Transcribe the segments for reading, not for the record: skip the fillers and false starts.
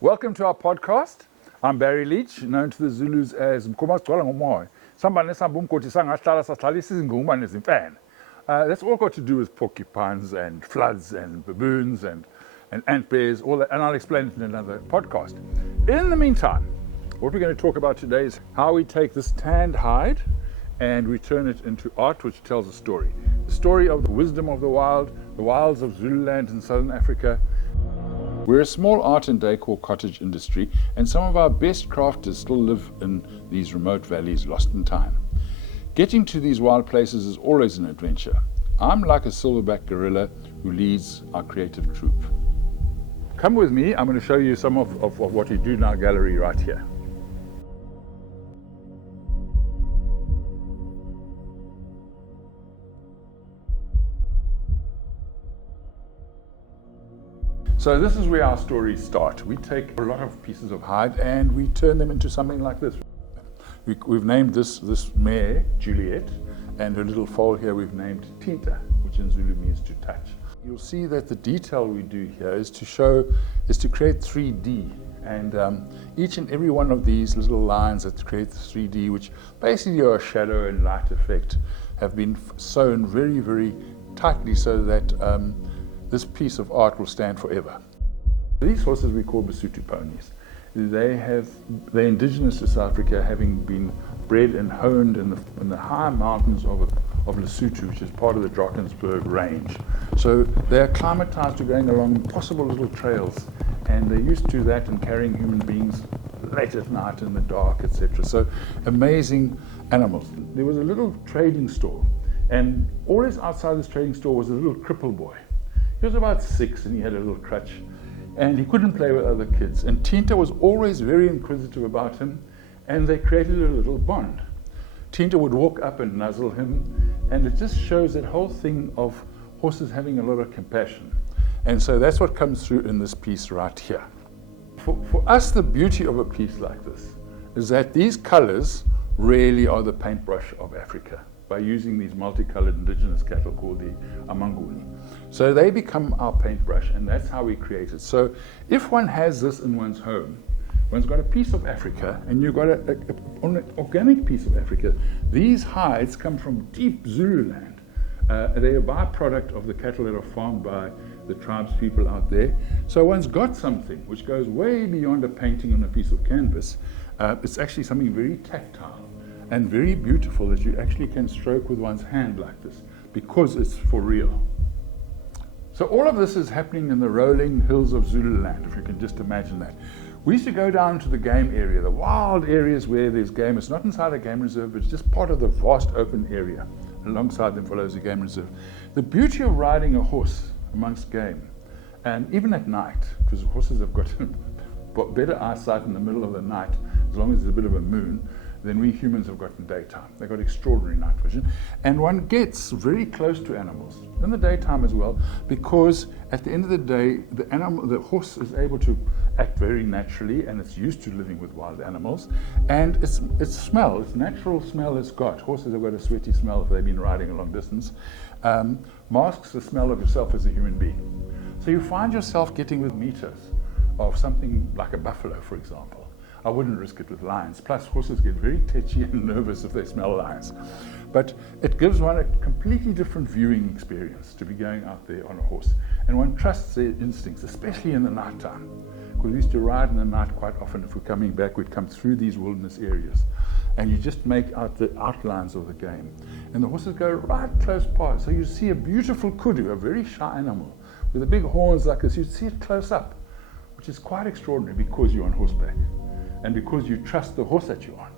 Welcome to our podcast. I'm Barry Leitch, known to the Zulus as Mkomasigcwala ngomoya. Somebody nesihamba umgodi sangahlala sahlalisa izingoma nezimfene. That's all got to do with porcupines and floods and baboons and ant bears, all that, and I'll explain it in another podcast. In the meantime, what we're going to talk about today is how we take this tanned hide and we turn it into art which tells a story. The story of the wisdom of the wilds of Zululand in southern Africa. We're a small art and decor cottage industry, and some of our best crafters still live in these remote valleys lost in time. Getting to these wild places is always an adventure. I'm like a silverback gorilla who leads our creative troupe. Come with me, I'm going to show you some of what we do in our gallery right here. So this is where our stories start. We take a lot of pieces of hide and we turn them into something like this. We've named this mare Juliet, and her little foal here we've named Tinta, which in Zulu means to touch. You'll see that the detail we do here is to create 3D, and each and every one of these little lines that create the 3D, which basically are a shadow and light effect, have been sewn very, very tightly so that this piece of art will stand forever. These horses we call Basuto ponies. They're indigenous to South Africa, having been bred and honed in the high mountains of Lesotho, which is part of the Drakensberg range. So they're acclimatized to going along impossible little trails, and they're used to that and carrying human beings late at night in the dark, etc. So amazing animals. There was a little trading store, and always outside this trading store was a little cripple boy. He was about 6 and he had a little crutch and he couldn't play with other kids. And Tinta was always very inquisitive about him, and they created a little bond. Tinta would walk up and nuzzle him, and it just shows that whole thing of horses having a lot of compassion. And so that's what comes through in this piece right here. For us, the beauty of a piece like this is that these colors really are the paintbrush of Africa, by using these multicolored indigenous cattle called the Nguni. So they become our paintbrush, and that's how we create it. So if one has this in one's home, one's got a piece of Africa, and you've got an organic piece of Africa. These hides come from deep Zululand. They're a byproduct of the cattle that are farmed by the tribes people out there. So one's got something which goes way beyond a painting on a piece of canvas. It's actually something very tactile and very beautiful that you actually can stroke with one's hand like this, because it's for real. So all of this is happening in the rolling hills of Zululand, if you can just imagine that. We used to go down to the game area, the wild areas where there's game. It's not inside a game reserve, but it's just part of the vast open area. Alongside them follows the game reserve. The beauty of riding a horse amongst game, and even at night, because horses have got better eyesight in the middle of the night, as long as there's a bit of a moon, than we humans have got in daytime. They've got extraordinary night vision. And one gets very close to animals in the daytime as well, because at the end of the day, the horse is able to act very naturally, and it's used to living with wild animals. And its smell, its natural smell it's got. Horses have got a sweaty smell if they've been riding a long distance. Masks the smell of yourself as a human being. So you find yourself getting with meters of something like a buffalo, for example. I wouldn't risk it with lions. Plus, horses get very tetchy and nervous if they smell lions. But it gives one a completely different viewing experience to be going out there on a horse. And one trusts their instincts, especially in the night time. Because we used to ride in the night quite often. If we're coming back, we'd come through these wilderness areas. And you just make out the outlines of the game. And the horses go right close past. So you see a beautiful kudu, a very shy animal, with the big horns like this. You see it close up, which is quite extraordinary because you're on horseback. And because you trust the horse that you're on.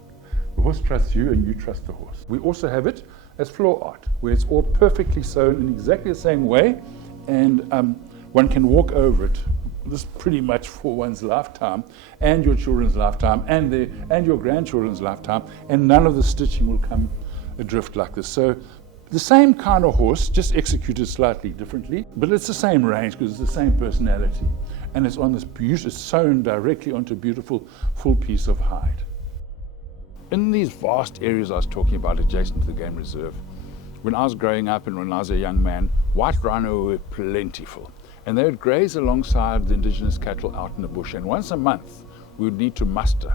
The horse trusts you and you trust the horse. We also have it as floor art, where it's all perfectly sewn in exactly the same way, and one can walk over it. This is pretty much for one's lifetime, and your children's lifetime, and your grandchildren's lifetime, and none of the stitching will come adrift like this. So the same kind of horse, just executed slightly differently, but it's the same range because it's the same personality. And it's on this beautiful, sewn directly onto a beautiful full piece of hide. In these vast areas I was talking about adjacent to the game reserve, when I was growing up and when I was a young man, white rhino were plentiful. and they would graze alongside the indigenous cattle out in the bush. And once a month, we would need to muster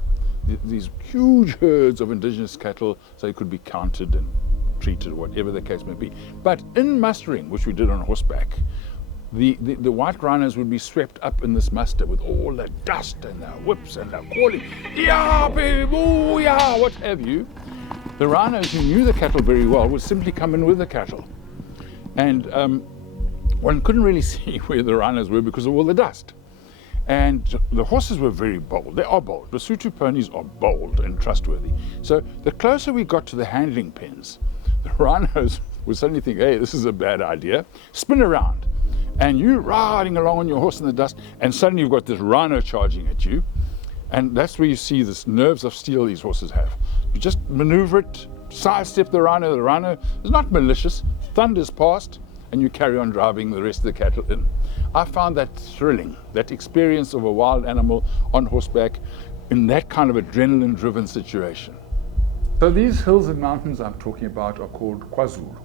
these huge herds of indigenous cattle so they could be counted and treated, whatever the case may be. But in mustering, which we did on horseback, the white rhinos would be swept up in this muster with all the dust and the whips and the calling, yeah, baby, boo, yeah, what have you. The rhinos who knew the cattle very well would simply come in with the cattle. And one couldn't really see where the rhinos were because of all the dust. And the horses were very bold. They are bold. Basuto ponies are bold and trustworthy. So the closer we got to the handling pens, the rhinos would suddenly think, hey, this is a bad idea. Spin around. And you're riding along on your horse in the dust, and suddenly you've got this rhino charging at you. And that's where you see this nerves of steel these horses have. You just maneuver it, sidestep the rhino. The rhino is not malicious. Thunders past, and you carry on driving the rest of the cattle in. I found that thrilling, that experience of a wild animal on horseback in that kind of adrenaline-driven situation. So these hills and mountains I'm talking about are called KwaZulu,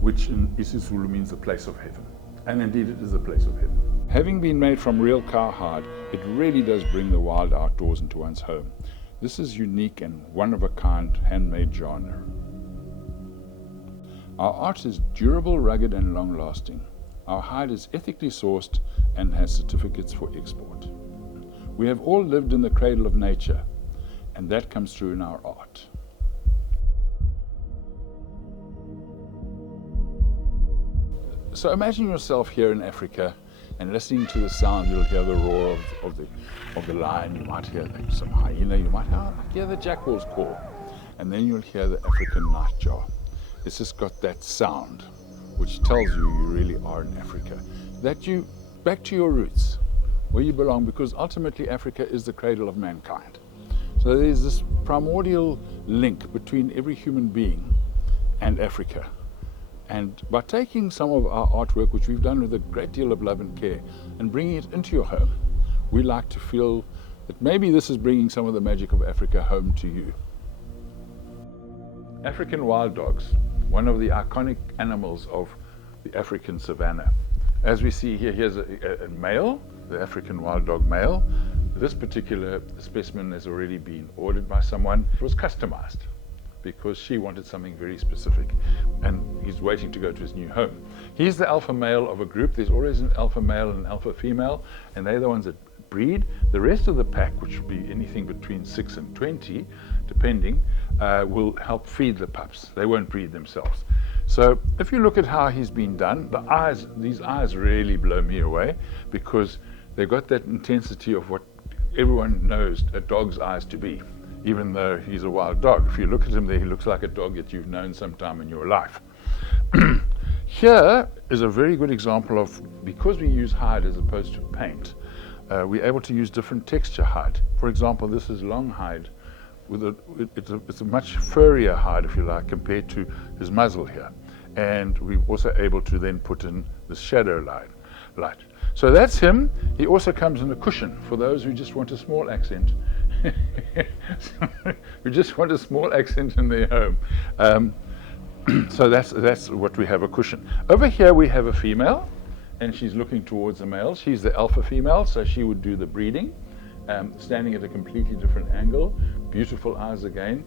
which in isiZulu means the place of heaven. And indeed it is a place of heaven. Having been made from real cowhide, it really does bring the wild outdoors into one's home. This is unique and one-of-a-kind handmade genre. Our art is durable, rugged and long-lasting. Our hide is ethically sourced and has certificates for export. We have all lived in the cradle of nature, and that comes through in our art. So imagine yourself here in Africa and listening to the sound. You'll hear the roar of the lion, you might hear some hyena, you might hear the jackal's call, and then you'll hear the African nightjar. It's just got that sound which tells you you really are in Africa, that you back to your roots, where you belong, because ultimately Africa is the cradle of mankind. So there's this primordial link between every human being and Africa. And by taking some of our artwork, which we've done with a great deal of love and care, and bringing it into your home, we like to feel that maybe this is bringing some of the magic of Africa home to you. African wild dogs, one of the iconic animals of the African savannah. As we see here, here's a male, the African wild dog male. This particular specimen has already been ordered by someone. It was customized because she wanted something very specific, and he's waiting to go to his new home. He's the alpha male of a group. There's always an alpha male and an alpha female, and they're the ones that breed. The rest of the pack, which will be anything between 6 and 20, depending, will help feed the pups. They won't breed themselves. So if you look at how he's been done, the eyes, these eyes really blow me away, because they've got that intensity of what everyone knows a dog's eyes to be, even though he's a wild dog. If you look at him there, he looks like a dog that you've known sometime in your life. Here is a very good example of, because we use hide as opposed to paint, we're able to use different texture hide. For example, this is long hide. It's a much furrier hide, if you like, compared to his muzzle here. And we're also able to then put in the shadow light. So that's him. He also comes in a cushion for those who just want a small accent. who just want a small accent in their home. So that's what we have, a cushion. Over here we have a female, and she's looking towards the male. She's the alpha female, so she would do the breeding, standing at a completely different angle. Beautiful eyes again.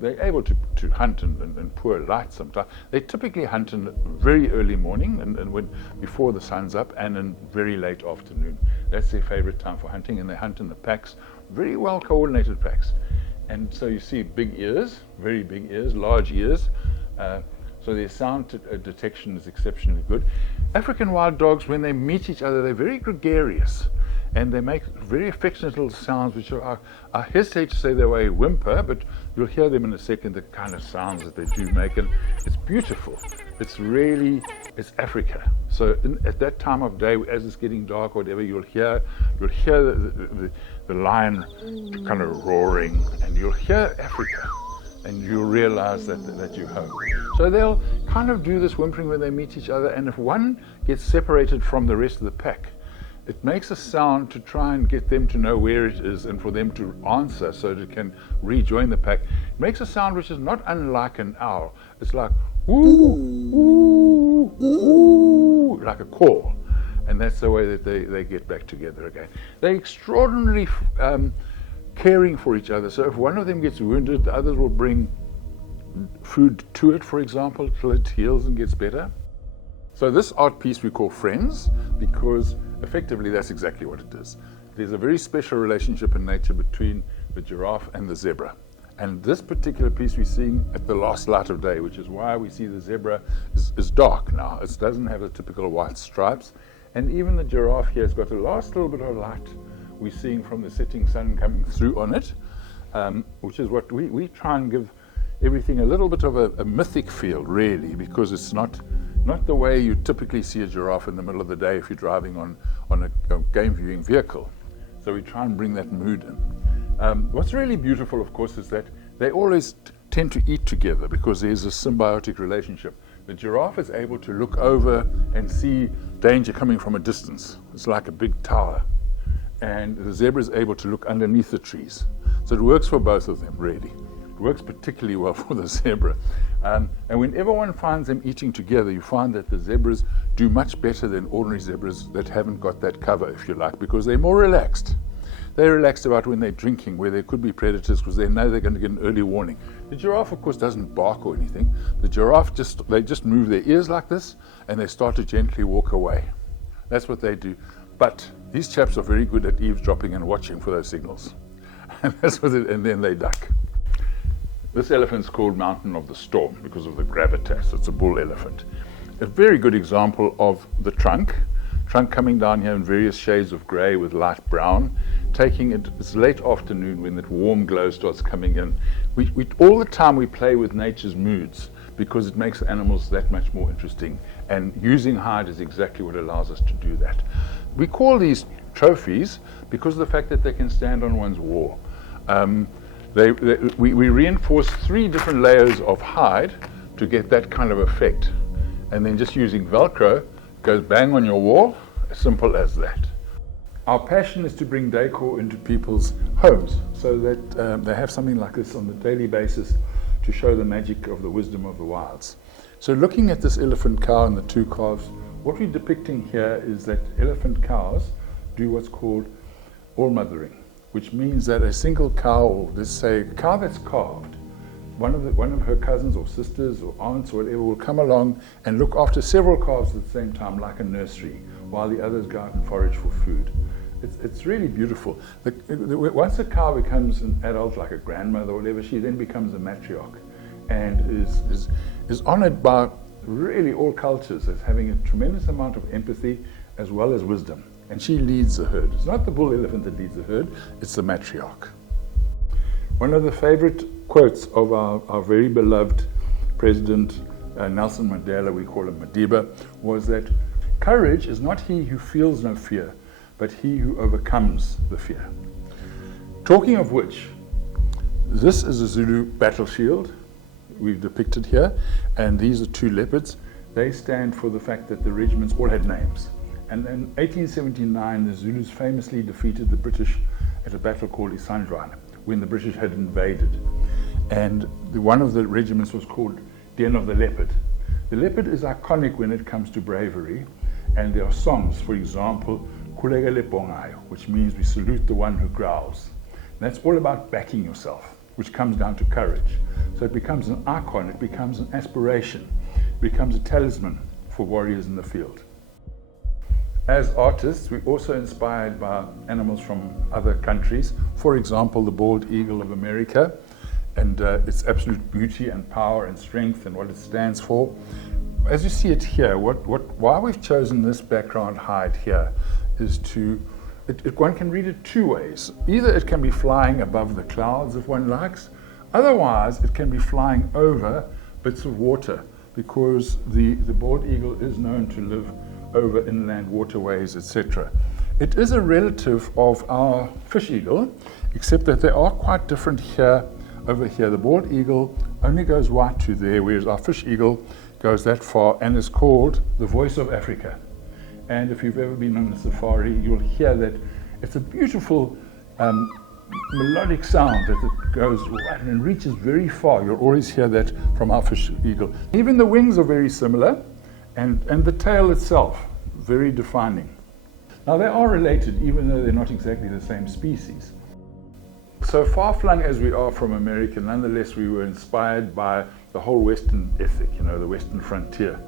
They're able to hunt in poor light sometimes. They typically hunt in very early morning and when before the sun's up, and in very late afternoon. That's their favorite time for hunting, and they hunt in the packs, very well coordinated packs. And so you see big ears, very big ears, large ears. So their sound detection is exceptionally good. African wild dogs, when they meet each other, they're very gregarious, and they make very affectionate little sounds, which are, I hesitate to say they're a whimper, but you'll hear them in a second, the kind of sounds that they do make, and it's beautiful. It's Africa. So at that time of day, as it's getting dark or whatever, you'll hear the lion kind of roaring, and you'll hear Africa, and you'll realize that you're home. So they'll kind of do this whimpering when they meet each other, and if one gets separated from the rest of the pack, it makes a sound to try and get them to know where it is and for them to answer so that it can rejoin the pack. It makes a sound which is not unlike an owl. It's like woo, woo, woo, like a call. And that's the way that they get back together again. They're extraordinarily caring for each other. So if one of them gets wounded, the others will bring food to it, for example, till it heals and gets better. So this art piece we call Friends, because effectively that's exactly what it is. There's a very special relationship in nature between the giraffe and the zebra. And this particular piece we're seeing at the last light of day, which is why we see the zebra is dark now. It doesn't have the typical white stripes. And even the giraffe here has got a last little bit of light we're seeing from the setting sun coming through on it, which is what we try and give everything a little bit of a mythic feel, really, because it's not the way you typically see a giraffe in the middle of the day if you're driving on a game viewing vehicle. So we try and bring that mood in. What's really beautiful, of course, is that they always tend to eat together because there's a symbiotic relationship. The giraffe is able to look over and see danger coming from a distance. It's like a big tower. And the zebra is able to look underneath the trees. So it works for both of them, really. It works particularly well for the zebra. And whenever one finds them eating together, you find that the zebras do much better than ordinary zebras that haven't got that cover, if you like, because they're more relaxed. They're relaxed about when they're drinking, where there could be predators, because they know they're going to get an early warning. The giraffe, of course, doesn't bark or anything. The giraffe they just move their ears like this, and they start to gently walk away. That's what they do. But these chaps are very good at eavesdropping and watching for those signals. And then they duck. This elephant's called Mountain of the Storm because of the gravitas. It's a bull elephant. A very good example of the trunk coming down here in various shades of grey with light brown. It's late afternoon when that warm glow starts coming in. We all the time we play with nature's moods because it makes the animals that much more interesting. And using hide is exactly what allows us to do that. We call these trophies because of the fact that they can stand on one's wall. We reinforce 3 different layers of hide to get that kind of effect. And then just using Velcro, goes bang on your wall, as simple as that. Our passion is to bring decor into people's homes so that they have something like this on a daily basis to show the magic of the wisdom of the wilds. So looking at this elephant cow and the 2 calves, what we're depicting here is that elephant cows do what's called all-mothering, which means that a single cow, or let's say a cow that's calved, one of her cousins or sisters or aunts or whatever will come along and look after several calves at the same time, like a nursery, while the others go out and forage for food. It's really beautiful. Once a cow becomes an adult, like a grandmother or whatever, she then becomes a matriarch and is honored by really all cultures as having a tremendous amount of empathy as well as wisdom. And she leads the herd. It's not the bull elephant that leads the herd, it's the matriarch. One of the favorite quotes of our very beloved President Nelson Mandela, we call him Madiba, was that courage is not he who feels no fear, but he who overcomes the fear. Talking of which, this is a Zulu battle shield we've depicted here, and these are 2 leopards. They stand for the fact that the regiments all had names. And in 1879, the Zulus famously defeated the British at a battle called Isandlwana, when the British had invaded. And one of the regiments was called Den of the Leopard. The leopard is iconic when it comes to bravery, and there are songs, for example, Kulegele Bongayo, which means we salute the one who growls. And that's all about backing yourself, which comes down to courage. So it becomes an icon, it becomes an aspiration, it becomes a talisman for warriors in the field. As artists, we're also inspired by animals from other countries. For example, the bald eagle of America, and its absolute beauty and power and strength and what it stands for. As you see it here, why we've chosen this background hide here is one can read it 2 ways. Either it can be flying above the clouds if one likes, otherwise it can be flying over bits of water, because the bald eagle is known to live over inland waterways, etc. It is a relative of our fish eagle, except that they are quite different here. Over here, the bald eagle only goes right to there, whereas our fish eagle goes that far and is called the voice of Africa. And if you've ever been on a safari, you'll hear that it's a beautiful melodic sound that it goes right and reaches very far. You'll always hear that from our fish eagle. Even the wings are very similar, and the tail itself. very defining. Now they are related, even though they're not exactly the same species. So far-flung as we are from America, nonetheless we were inspired by the whole Western ethic, the Western frontier.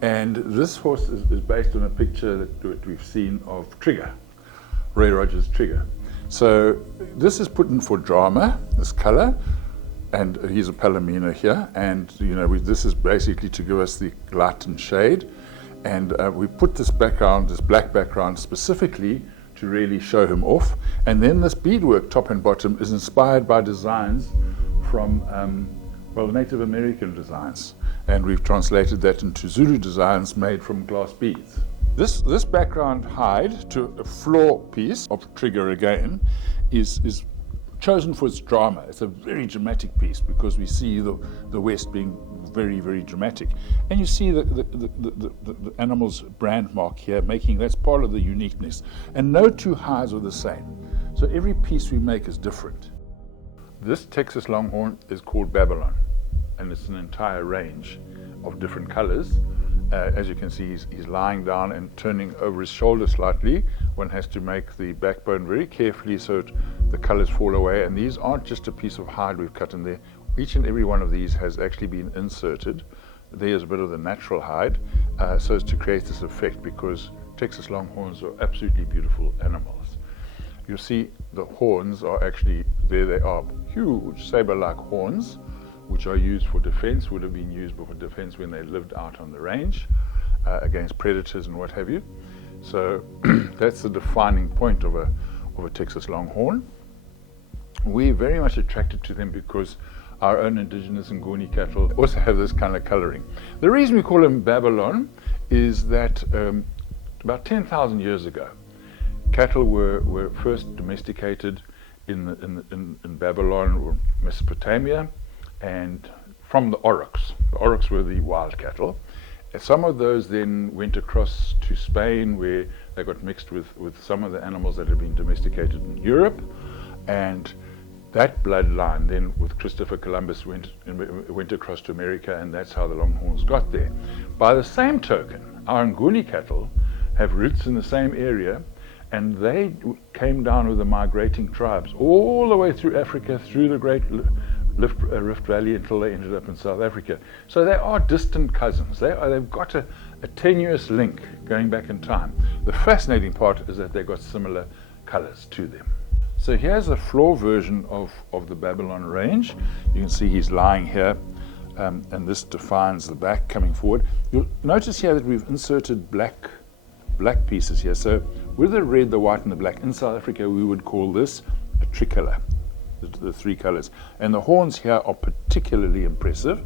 And this horse is based on a picture that we've seen of Trigger, Roy Rogers' Trigger. So this is put in for drama, this color, and he's a Palomino here, and this is basically to give us the light and shade. And we put this background, this black background, specifically to really show him off. And then this beadwork, top and bottom, is inspired by designs from, Native American designs. And we've translated that into Zulu designs made from glass beads. This background hide to a floor piece of Trigger again is chosen for its drama. It's a very dramatic piece because we see the West being very, very dramatic. And you see the animal's brand mark here, that's part of the uniqueness. And no two hides are the same. So every piece we make is different. This Texas Longhorn is called Babylon, and it's an entire range of different colors. As you can see, he's lying down and turning over his shoulder slightly. One has to make the backbone very carefully so the colors fall away. And these aren't just a piece of hide we've cut in there. Each and every one of these has actually been inserted. There's a bit of the natural hide, so as to create this effect, because Texas Longhorns are absolutely beautiful animals. You see the horns are actually, there they are, huge saber-like horns, which are used for defense, would have been used for defense when they lived out on the range against predators and what have you. So that's the defining point of a Texas Longhorn. We're very much attracted to them because our own indigenous Nguni cattle also have this kind of coloring. The reason we call them Babylon is that about 10,000 years ago, cattle were first domesticated in Babylon or Mesopotamia, and from the aurochs. The aurochs were the wild cattle. Some of those then went across to Spain, where they got mixed with some of the animals that had been domesticated in Europe, and that bloodline then with Christopher Columbus went across to America, and that's how the Longhorns got there. By the same token, our Nguni cattle have roots in the same area, and they came down with the migrating tribes all the way through Africa, through the Great Rift Valley, until they ended up in South Africa. So they are distant cousins. They've got a tenuous link going back in time. The fascinating part is that they've got similar colors to them. So here's a floor version of the Babylon range. You can see he's lying here, and this defines the back coming forward. You'll notice here that we've inserted black pieces here. So with the red, the white, and the black, in South Africa we would call this a tricolor. The three colors. And the horns here are particularly impressive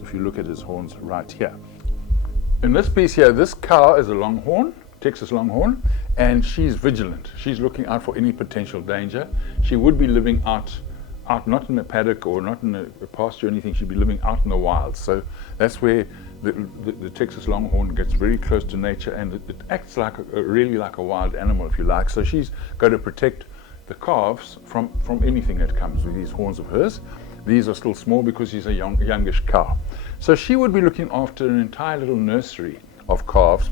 if you look at his horns right here. In this piece here, this cow is a Longhorn, Texas Longhorn, and she's vigilant. She's looking out for any potential danger. She would be living out not in a paddock or not in a pasture or anything. She'd be living out in the wild. So that's where the Texas Longhorn gets very close to nature, and it acts like really like a wild animal, if you like. So she's got to protect the calves from anything that comes with these horns of hers. These are still small because she's a youngish cow. So she would be looking after an entire little nursery of calves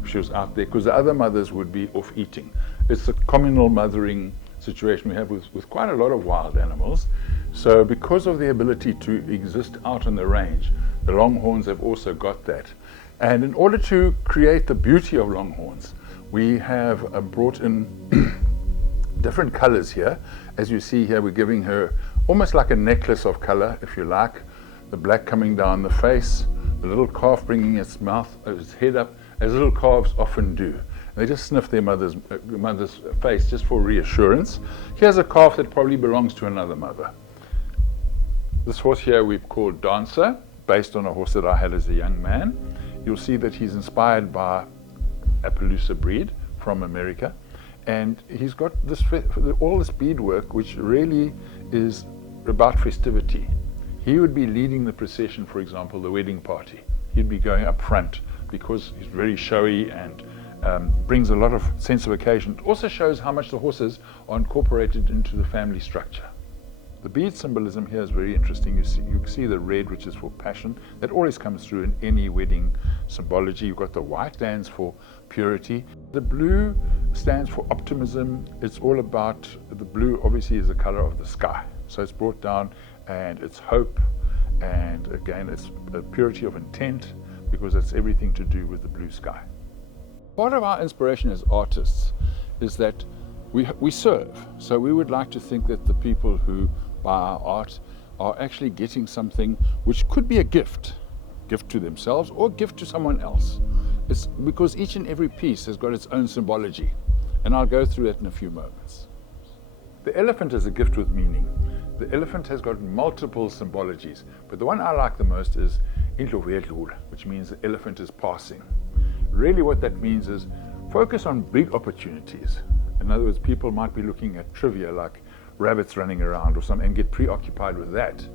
if she was out there, because the other mothers would be off eating. It's a communal mothering situation we have with quite a lot of wild animals. So because of the ability to exist out on the range, the Longhorns have also got that. And in order to create the beauty of Longhorns, we have brought in different colors here. As you see here, we're giving her almost like a necklace of color, if you like. The black coming down the face, the little calf bringing its head up, as little calves often do. They just sniff their mother's face just for reassurance. Here's a calf that probably belongs to another mother. This horse here we've called Dancer, based on a horse that I had as a young man. You'll see that he's inspired by Appaloosa breed from America. And he's got all this beadwork, which really is about festivity. He would be leading the procession, for example, the wedding party. He'd be going up front because he's very showy and brings a lot of sense of occasion. It also shows how much the horses are incorporated into the family structure. The bead symbolism here is very interesting. You see the red, which is for passion. That always comes through in any wedding symbology. You've got the white stands for purity. The blue stands for optimism. It's all about, the blue obviously is the color of the sky. So it's brought down, and it's hope, and again it's a purity of intent, because that's everything to do with the blue sky. Part of our inspiration as artists is that we serve. So we would like to think that the people who buy our art are actually getting something which could be a gift to themselves or gift to someone else. It's because each and every piece has got its own symbology, and I'll go through that in a few moments. The elephant is a gift with meaning. The elephant has got multiple symbologies, but the one I like the most is Indlovu, which means the elephant is passing. Really what that means is focus on big opportunities. In other words, people might be looking at trivia like rabbits running around or something and get preoccupied with that.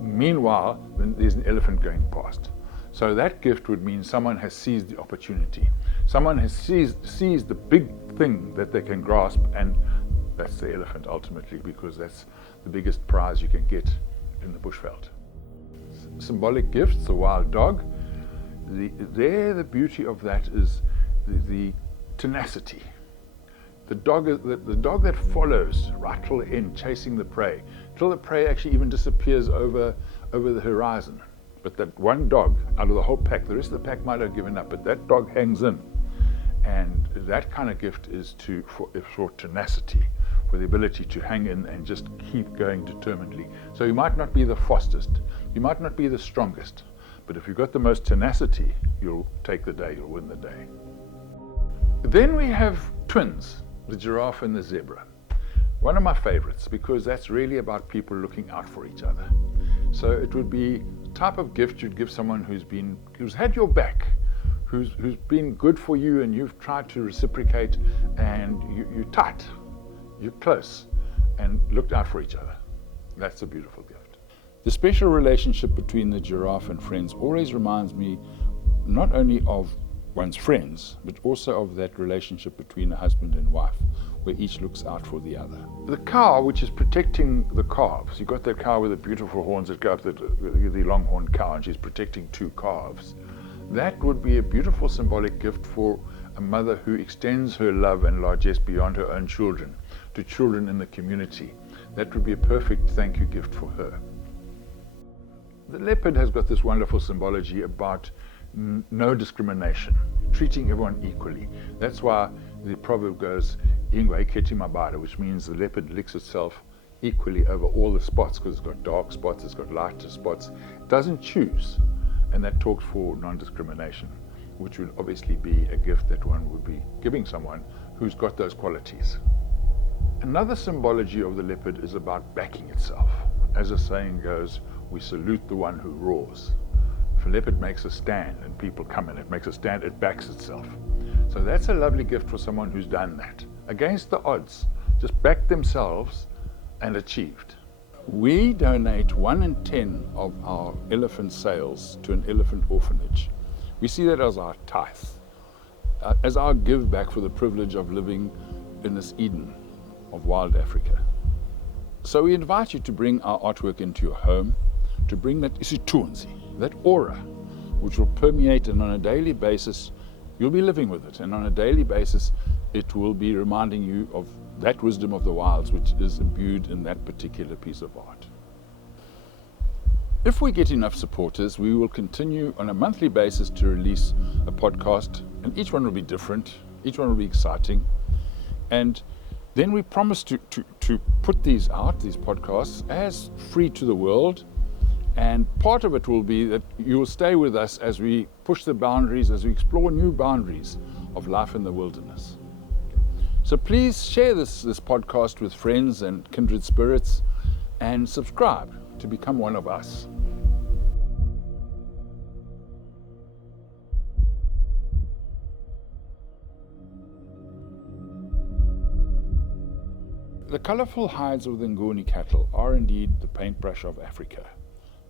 Meanwhile, then there's an elephant going past. So that gift would mean someone has seized the opportunity. Someone has seized the big thing that they can grasp, and that's the elephant ultimately, because that's the biggest prize you can get in the bushveld. Symbolic gifts, the wild dog. The beauty of that is the tenacity. The dog that follows right till the end, chasing the prey, till the prey actually even disappears over the horizon. But that one dog out of the whole pack, the rest of the pack might have given up, but that dog hangs in. And that kind of gift is for tenacity, for the ability to hang in and just keep going determinedly. So you might not be the fastest, you might not be the strongest, but if you've got the most tenacity, you'll take the day, you'll win the day. Then we have twins, the giraffe and the zebra. One of my favorites, because that's really about people looking out for each other. So it would be the type of gift you'd give someone who's had your back, who's been good for you, and you've tried to reciprocate, and you're tight, you're close, and looked out for each other. That's a beautiful gift. The special relationship between the giraffe and friends always reminds me not only of one's friends, but also of that relationship between a husband and wife, where each looks out for the other. The cow, which is protecting the calves, you've got that cow with the beautiful horns that go up, the Longhorn cow, and she's protecting two calves. That would be a beautiful symbolic gift for a mother who extends her love and largesse beyond her own children, to children in the community. That would be a perfect thank you gift for her. The leopard has got this wonderful symbology about no discrimination, treating everyone equally. That's why the proverb goes, Ingwe keti mabada, which means the leopard licks itself equally over all the spots, because it's got dark spots, it's got lighter spots. It doesn't choose, and that talks for non-discrimination, which would obviously be a gift that one would be giving someone who's got those qualities. Another symbology of the leopard is about backing itself. As the saying goes, we salute the one who roars. If a leopard makes a stand and people come in, it makes a stand, it backs itself. So that's a lovely gift for someone who's done that. Against the odds, just backed themselves and achieved. We donate 1 in 10 of our elephant sales to an elephant orphanage. We see that as our tithe, as our give back for the privilege of living in this Eden of wild Africa. So we invite you to bring our artwork into your home, to bring that isithunzi, that aura, which will permeate, and on a daily basis, you'll be living with it. And on a daily basis, it will be reminding you of that wisdom of the wilds, which is imbued in that particular piece of art. If we get enough supporters, we will continue on a monthly basis to release a podcast, and each one will be different, each one will be exciting. And then we promise to put these out, these podcasts, as free to the world. And part of it will be that you will stay with us as we push the boundaries, as we explore new boundaries of life in the wilderness. So please share this podcast with friends and kindred spirits, and subscribe to become one of us. The colorful hides of the Nguni cattle are indeed the paintbrush of Africa,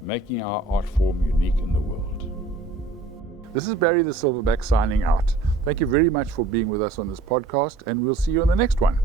making our art form unique in the world. This is Barry the Silverback signing out. Thank you very much for being with us on this podcast, and we'll see you on the next one.